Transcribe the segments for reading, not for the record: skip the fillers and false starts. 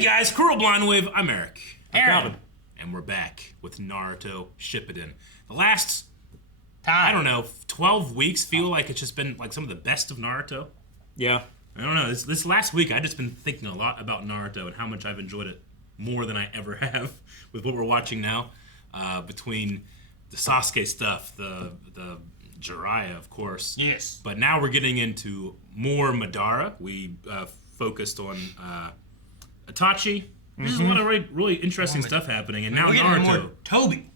Hey guys, Cruel Blind Wave, I'm Eric. Aaron. And we're back with Naruto Shippuden. The last, Time. I don't know, 12 weeks feel like it's just been like some of the best of Naruto. Yeah. I don't know, this last week I've just been thinking a lot about Naruto and how much I've enjoyed it more than I ever have with what we're watching now. Between the Sasuke stuff, the Jiraiya, of course. Yes. But now we're getting into more Madara. We focused on Itachi. There's a lot of really interesting stuff happening, and now we're getting Naruto. more Toby.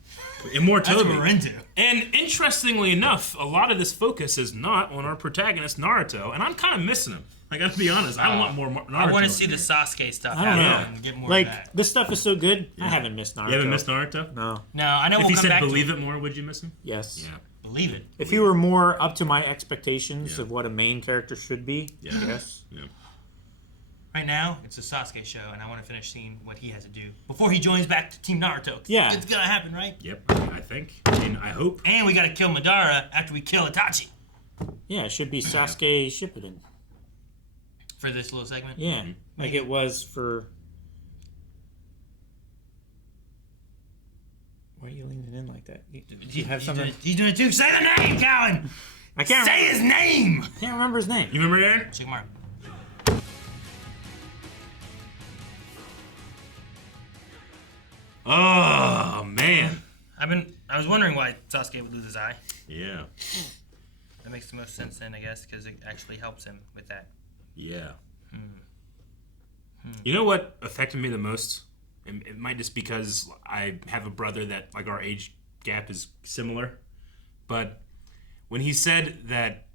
And more Toby. That's what we're into. And interestingly enough, a lot of this focus is not on our protagonist Naruto, and I'm kind of missing him. I gotta be honest. I want more Naruto. I want to see the Sasuke stuff. I don't know. And get more Like, of that. this stuff is so good. I haven't missed Naruto. You haven't missed Naruto? No. No, I know If we'll he come said back believe to it more, would you miss him? Yes. Yeah. Believe it. If he were more up to my expectations Yeah. of what a main character should be, Yeah. yes. Yeah. Right now, it's a Sasuke show, and I want to finish seeing what he has to do before he joins back to Team Naruto. Yeah. It's gonna happen, right? Yep. I think. I mean, I hope. And we gotta kill Madara after we kill Itachi. Yeah, it should be Sasuke Shippuden. For this little segment? Yeah. Like it was for... Why are you leaning in like that? You have something... He's doing it too. Say the name, Cowan! I can't Say his name! can't remember his name. You remember Aaron? Check mark. Oh, man. I was wondering why Sasuke would lose his eye. Yeah. That makes the most sense then, I guess, because it actually helps him with that. Yeah. You know what affected me the most? And it might just because I have a brother that, like, our age gap is similar. But when he said that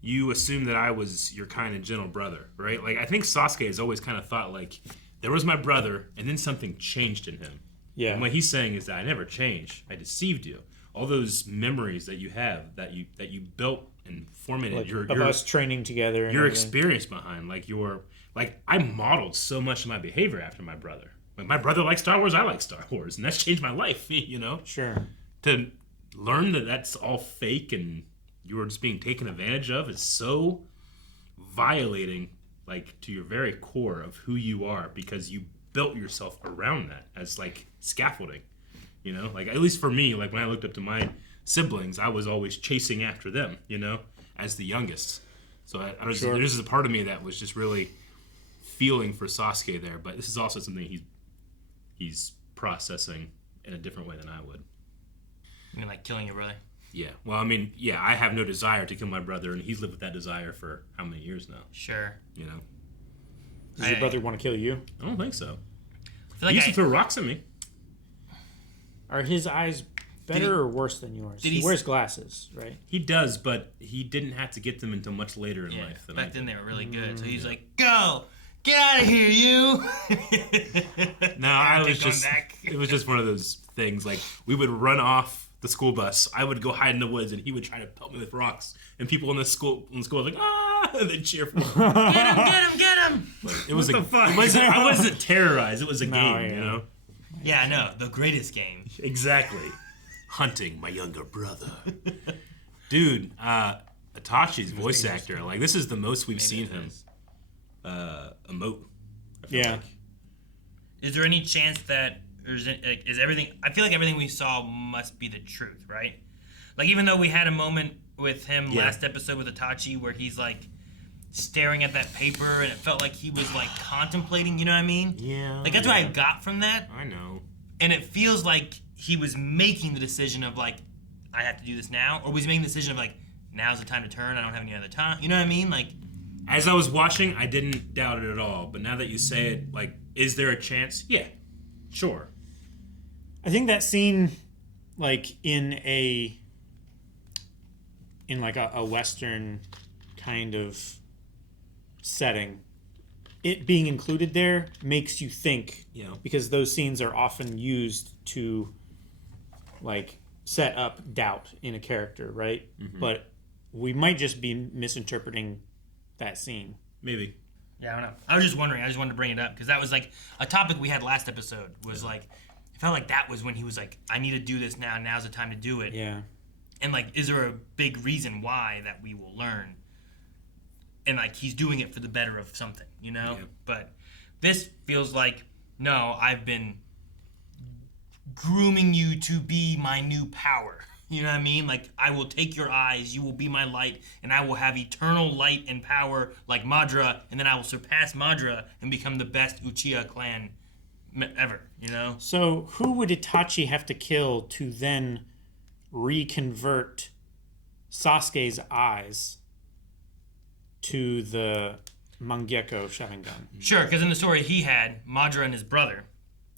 you assumed that I was your kind and gentle brother, right? Like, I think Sasuke has always kind of thought, like, there was my brother, and then something changed in him. Yeah. And what he's saying is that I never changed. I deceived you. All those memories that you have, that you built and formatted Like, your of us training together. And your everything. experience behind, like I modeled so much of my behavior after my brother. Like, my brother likes Star Wars, I like Star Wars, and that's changed my life. You know, Sure. to learn that that's all fake and you were just being taken advantage of is so violating, like, to your very core of who you are, because you built yourself around that as, like, scaffolding. You know, like, at least for me, like, when I looked up to my siblings, I was always chasing after them, you know, as the youngest. So I was, Sure. there's a part of me that was just really feeling for Sasuke there, but this is also something he's processing in a different way than I would. You mean like killing your brother? Yeah. Well, I mean, yeah, I have no desire to kill my brother, and he's lived with that desire for how many years now? Sure. You know? Does your brother want to kill you? I don't think so. I feel He like used to throw rocks at me. Are his eyes better or worse than yours? He wears glasses, right? He does, but he didn't have to get them until much later in life than I back then did. they were really good. So he's like, go! Get out of here, you! No, I was Keep going just, back. it was just one of those things, like, we would run off the school bus, I would go hide in the woods, and he would try to pelt me with rocks, and people in the school were like, ah, and they'd cheer for me. Get him! It was What the fuck? I wasn't terrorized, it was a game, yeah. you know? Yeah, I know. The greatest game. Exactly. Hunting my younger brother. Dude, Itachi's voice actor, like, this is the most we've seen him emote. I feel Yeah. like. Is there any chance that, or is everything, I feel like everything we saw must be the truth, right? Like, even though we had a moment with him last episode with Itachi where he's, like, staring at that paper and it felt like he was, like, contemplating, you know what I mean? Yeah. Like, that's what I got from that. I know. And it feels like he was making the decision of, like, I have to do this now. Or was he making the decision of, like, now's the time to turn, I don't have any other time. You know what I mean? Like, As I was watching, I didn't doubt it at all. But now that you say it, like, is there a chance? Yeah, sure. I think that scene, like, in like a Western kind of setting, it being included there makes you think, Yeah. because those scenes are often used to, like, set up doubt in a character, right? Mm-hmm. But we might just be misinterpreting that scene. Maybe. yeah, I don't know. I was just wondering. I just wanted to bring it up because that was, like, a topic we had last episode was, like, it felt like that was when he was like, I need to do this now. Now's the time to do it. Yeah. And, like, is there a big reason why that we will learn? And, like, he's doing it for the better of something, you know? Yeah. But This feels like, no, I've been grooming you to be my new power. You know what I mean? Like, I will take your eyes, you will be my light, and I will have eternal light and power like Madara, and then I will surpass Madara and become the best Uchiha clan ever, you know? So who would Itachi have to kill to then reconvert Sasuke's eyes to the Mangekyo Sharingan? Sure, because in the story he had, Madara and his brother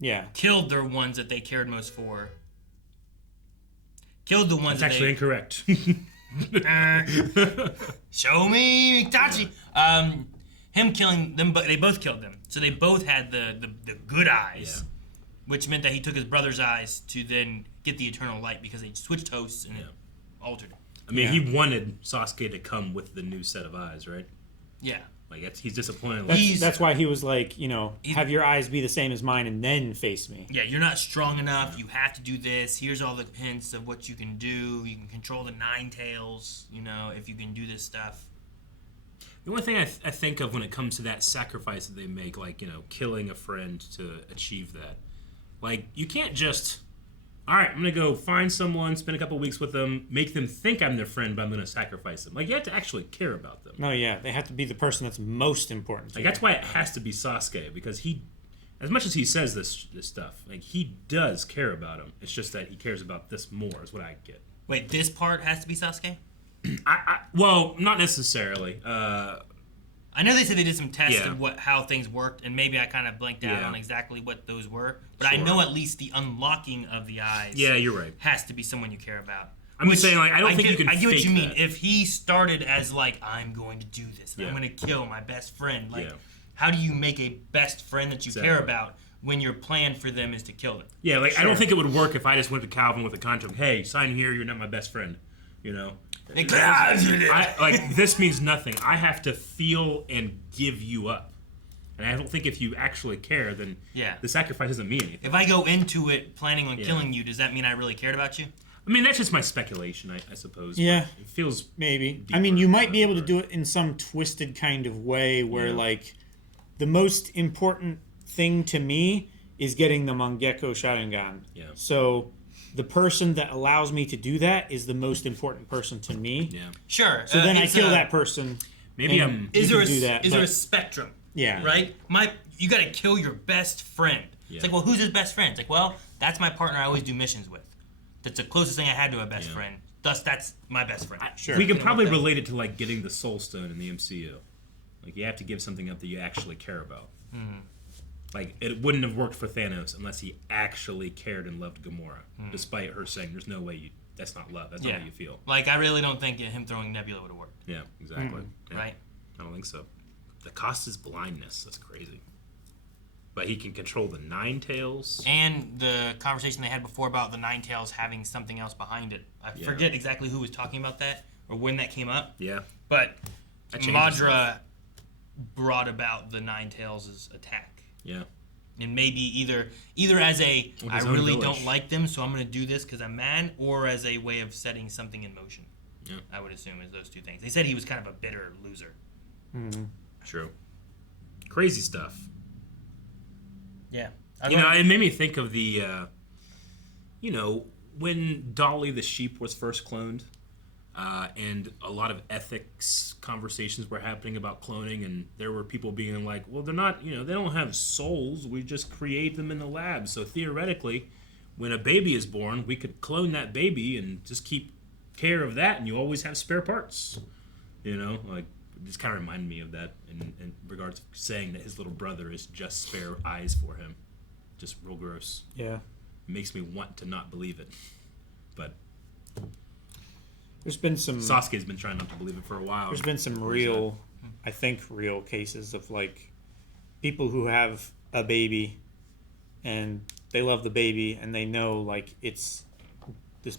Yeah. killed their ones that they cared most for. Killed the ones That's that actually they... incorrect. Show me Itachi. Him killing them, but they both killed them. So they both had the good eyes, which meant that he took his brother's eyes to then get the eternal light because they switched hosts and it altered. I mean, he wanted Sasuke to come with the new set of eyes, right? Yeah. Like, he's disappointed. That's why he was like, have your eyes be the same as mine and then face me. Yeah, you're not strong enough. You have to do this. Here's all the hints of what you can do. You can control the Nine Tails, if you can do this stuff. The only thing I think of when it comes to that sacrifice that they make, like, killing a friend to achieve that. Like, you can't just, all right, I'm going to go find someone, spend a couple weeks with them, make them think I'm their friend, but I'm going to sacrifice them. Like, you have to actually care about them. No, yeah, they have to be the person that's most important to Like, you. that's why it has to be Sasuke, because he, as much as he says this stuff, like, he does care about him. It's just that he cares about this more, is what I get. Wait, this part has to be Sasuke? Well, not necessarily. I know they said they did some tests of how things worked, and maybe I kind of blanked out on exactly what those were. But I know at least the unlocking of the eyes. Yeah, you're right. Has to be someone you care about. I'm just saying, like, I don't think you can. I get what fake you mean. that. If he started as like, I'm going to do this, and I'm going to kill my best friend. Like, how do you make a best friend that you care about when your plan for them is to kill them? Yeah, like I don't think it would work if I just went to Calvin with a contract. Hey, sign here. You're not my best friend. Like, this means nothing. I have to feel and give you up. And I don't think if you actually care, then the sacrifice doesn't mean anything. If I go into it planning on killing you, does that mean I really cared about you? I mean, that's just my speculation, I suppose. Yeah. It feels maybe. I mean, you might be able to do it in some twisted kind of way where, like, the most important thing to me is getting the Mangekyo Sharingan. Yeah. So the person that allows me to do that is the most important person to me. Yeah. Sure. So then I kill that person. Maybe Is there a spectrum? Yeah. Right? You got to kill your best friend. Yeah. It's like, well, who's his best friend? It's like, well, that's my partner I always do missions with. That's the closest thing I had to a best friend. Thus, that's my best friend. Sure. We can probably relate it to, like, getting the Soul Stone in the MCU. Like, you have to give something up that you actually care about. Mm-hmm. Like, it wouldn't have worked for Thanos unless he actually cared and loved Gamora, despite her saying, there's no way that's not love. That's not how you feel. Like, I really don't think him throwing Nebula would have worked. Yeah, exactly. Yeah. Right? I don't think so. The cost is blindness. That's crazy. But he can control the Nine Tails. And the conversation they had before about the Nine Tails having something else behind it. I forget exactly who was talking about that or when that came up. Yeah. But Madara brought about the Nine Tails' attack. Yeah. And maybe either as a, I really don't like them, so I'm going to do this because I'm mad, or as a way of setting something in motion. Yeah. I would assume is those two things. They said he was kind of a bitter loser. Mm-hmm. True. Crazy stuff. Yeah. It made me think of the, when Dolly the sheep was first cloned, and a lot of ethics conversations were happening about cloning, and there were people being like, well, they're not, they don't have souls. We just create them in the lab. So theoretically, when a baby is born, we could clone that baby and just keep care of that, and you always have spare parts. Like, it just kind of reminded me of that in regards to saying that his little brother is just spare eyes for him. Just real gross. Yeah. It makes me want to not believe it. But there's been some... Sasuke's been trying not to believe it for a while. There's been some real cases of, like, people who have a baby and they love the baby and they know, like, this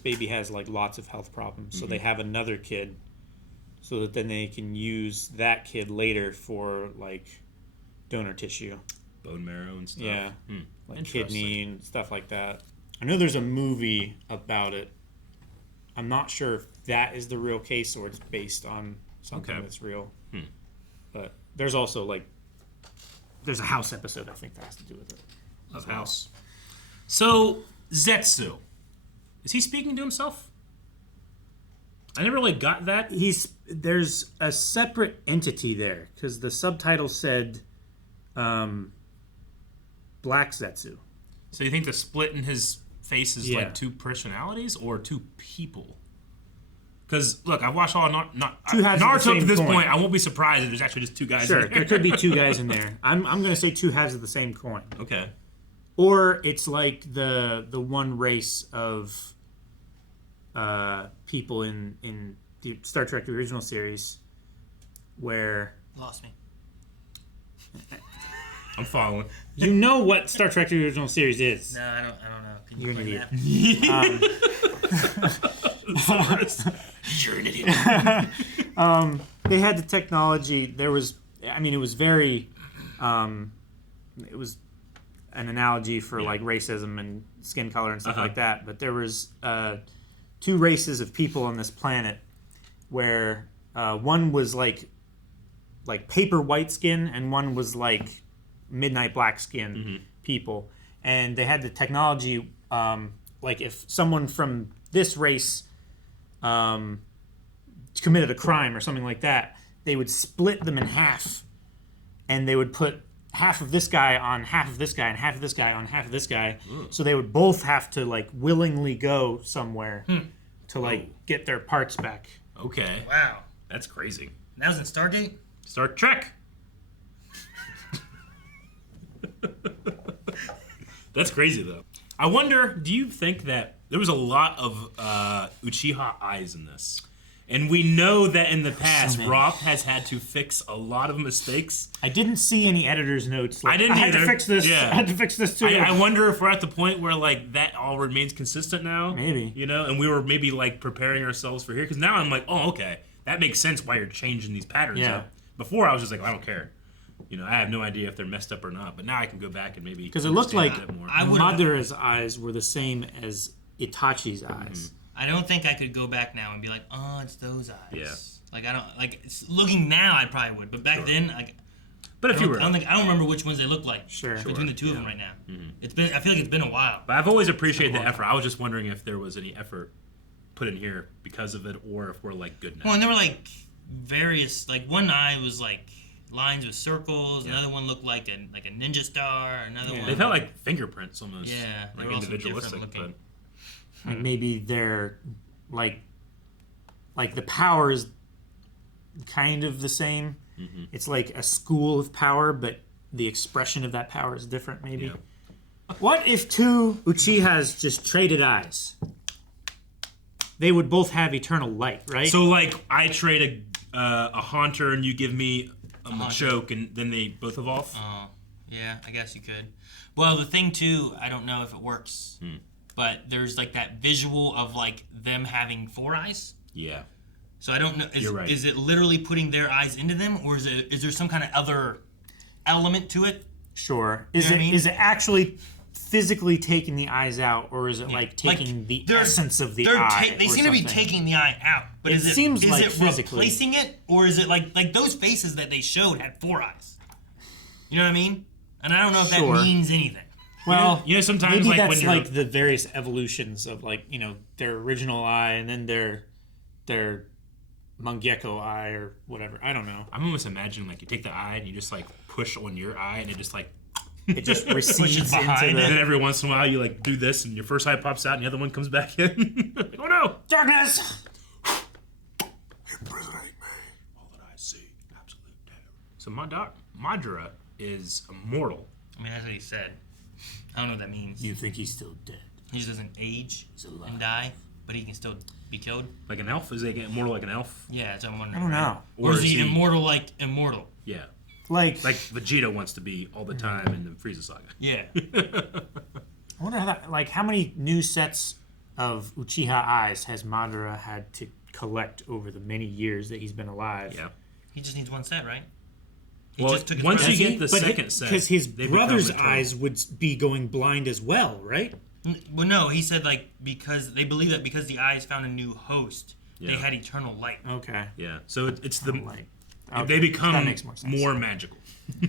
baby has, like, lots of health problems. So they have another kid so that then they can use that kid later for, like, donor tissue. Bone marrow and stuff. Yeah. Like kidney and stuff like that. I know there's a movie about it. I'm not sure if that is the real case or it's based on something that's real. But there's also, like, there's a house episode I think that has to do with it. Of house. So Zetsu, is he speaking to himself? I never really got that. There's a separate entity there because the subtitle said Black Zetsu. So you think the split in his face is like two personalities or two people? Because look, I've watched all Naruto to this point. I won't be surprised if there's actually just two guys. Sure, in there. there could be two guys in there. I'm going to say two halves of the same coin. Okay. Or it's like the one race of people in the Star Trek original series where Lost me. I'm following. you know what Star Trek the original series is. No, I don't know. Can you You're an explain idiot. that? You're an idiot. They had the technology. It was very, it was an analogy for like racism and skin color and stuff like that. But there was two races of people on this planet where one was like paper white skin and one was like midnight black skin people. And they had the technology, like if someone from this race committed a crime or something like that, they would split them in half, and they would put half of this guy on half of this guy and half of this guy on half of this guy. So they would both have to like willingly go somewhere to like get their parts back. Okay. Wow. That's crazy. That was in Stargate? Star Trek. That's crazy though. I wonder, do you think that there was a lot of Uchiha eyes in this? And we know that in the past, Roth has had to fix a lot of mistakes. I didn't see any editor's notes. Like, I didn't had either. to fix this. Yeah. I had to fix this too. I wonder if we're at the point where like that all remains consistent now. Maybe. You know, and we were maybe like preparing ourselves for here. Because now I'm like, oh, okay. That makes sense why you're changing these patterns up. Before I was just like, I don't care. You know, I have no idea if they're messed up or not. But now I can go back and maybe because it looked like more. Madara's eyes were the same as Itachi's eyes. I don't think I could go back now and be like, oh, it's those eyes. Yeah. Like I don't looking now, I probably would, but back then, like. But if you were, I don't remember which ones they look like. Sure. Between the two of them right now, it's been. I feel like it's been a while. But I've always appreciated the effort. I was just wondering if there was any effort put in here because of it, or if we're like good now. Well, and there were like various. Like one eye was like lines with circles. Another one looked like a ninja star. Another one. They felt like fingerprints almost. Yeah, like they were also individualistic. different But Like maybe they're like the power is kind of the same. It's like a school of power, but the expression of that power is different. Maybe. Yeah. What if two Uchihas just traded eyes? They would both have eternal light, right? so like I trade a haunter and you give me a Machoke, and then they both evolve. Oh, yeah, I guess you could. Well, the thing too, I don't know if it works, but there's like that visual of like them having four eyes. Yeah. So I don't know. You're right. Is it literally putting their eyes into them, or is there some kind of other element to it? Sure. You know what I mean? Is it actually physically taking the eyes out, or is it like taking the essence of the eye? They seem to be taking the eye out, but It is it seems is like it physically. replacing it, or is it like those faces that they showed had four eyes? You know what I mean? And I don't know if Sure. that means anything. Well, you know sometimes maybe like that's when you're like the various evolutions of like their original eye and then their Mangekyo eye or whatever. I don't know. I'm almost imagining like you take the eye and you just like push on your eye and it just like It just recedes behind into it. and then the every once in a while you like do this and your first eye pops out and the other one comes back in. Like, oh no! darkness. Impersonate me. All that I see, absolute terror. So Madara is immortal. I mean, that's what he said. I don't know what that means. You think he's still dead? He just doesn't age and die, but he can still be killed. Like an elf? Is he immortal like an elf? Yeah, that's what I'm wondering. I don't know. Or is he immortal like immortal? Yeah. Like Vegeta wants to be all the time in the Frieza saga. Yeah. I wonder how many new sets of Uchiha eyes has Madara had to collect over the many years that he's been alive? Yeah. He just needs one set, right? He Well, just took it once from you us. get the second set, because his they become brother's eternal. eyes would be going blind as well, right? Well, no, he said like because they believe that because the eyes found a new host, they Yeah. had eternal light. Okay. Yeah. So it's the Light. they Okay, become that makes more sense. more magical.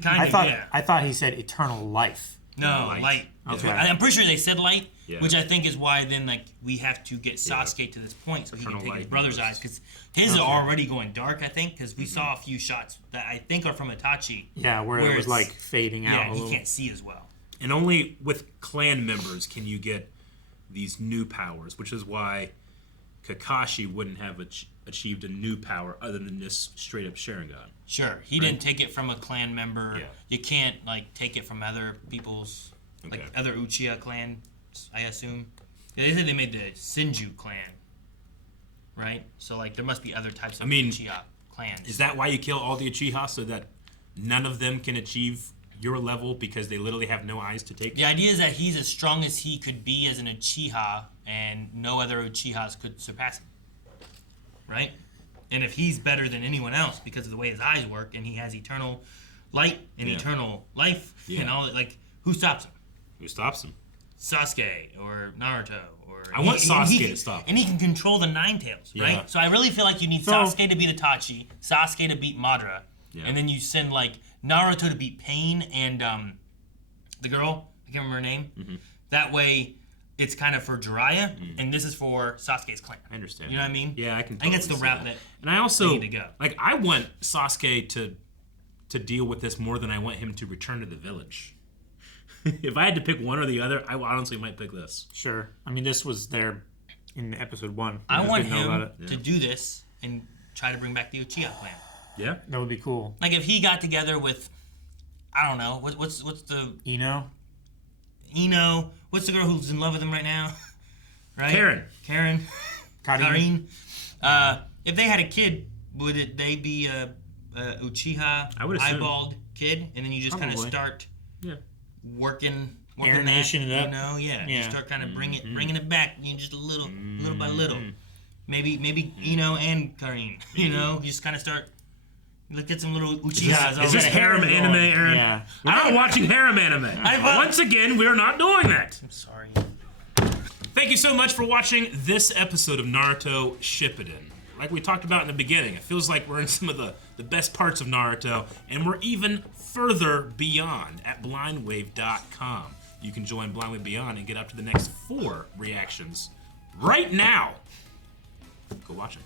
Kind of, yeah. I thought he said eternal life. No, light. Okay. I'm pretty sure they said light, Yeah. which I think is why then like we have to get Sasuke to this point so Eternal he can take his light brother's knows. eyes because his are already going dark. I think because we saw a few shots that I think are from Itachi. Yeah, where it was it's- like fading out. Yeah, a he little. can't see as well. And only with clan members can you get these new powers, which is why Kakashi wouldn't have achieved a new power other than this straight up Sharingan. Sure, he didn't take it from a clan member. Yeah. You can't like take it from other people's like Okay. other Uchiha clans. I assume. Yeah, they said they made the Senju clan, right? So like there must be other types of Uchiha clans. Is that why you kill all the Uchiha so that none of them can achieve your level because they literally have no eyes to take? The idea is that he's as strong as he could be as an Uchiha, and no other Uchihas could surpass him. Right? And if he's better than anyone else because of the way his eyes work, and he has eternal light and eternal life, and all that, like, who stops him? Who stops him? Sasuke or Naruto or I want Sasuke to stop him. And he can control the Nine Tails, Yeah. right? So I really feel like you need Sasuke to beat Itachi, Sasuke to beat Madara, and then you send like Naruto to beat Pain and the girl, I can't remember her name. Mm-hmm. That way it's kind of for Jiraiya, and this is for Sasuke's clan. I understand. You know what I mean? Yeah, I can. I think it's the totally see route that And I also they need to go. like. I want Sasuke to deal with this more than I want him to return to the village. If I had to pick one or the other, I honestly might pick this. Sure. I mean, this was there in episode 1. I just want didn't know about him it. to do this and try to bring back the Uchiha clan. Yeah. That would be cool. Like if he got together with, I don't know, what's the Ino? what's the girl who's in love with him right now? Right? Karen. Karin. If they had a kid, would they be a Uchiha I would assume. eyeballed kid, and then you just kind of Probably. start working Air Nation it up. Yeah. You Yeah. start kind of bringing it back, just little by little. Maybe Ino and Karin. You just kind of start. Look at some little Uchihas. Is this harem anime, Aaron? Yeah. We're not watching harem anime. Once again, we're not doing that. I'm sorry. Thank you so much for watching this episode of Naruto Shippuden. Like we talked about in the beginning, it feels like we're in some of the best parts of Naruto, and we're even further beyond at blindwave.com. You can join Blindwave Beyond and get up to the next 4 reactions right now. Go watch them.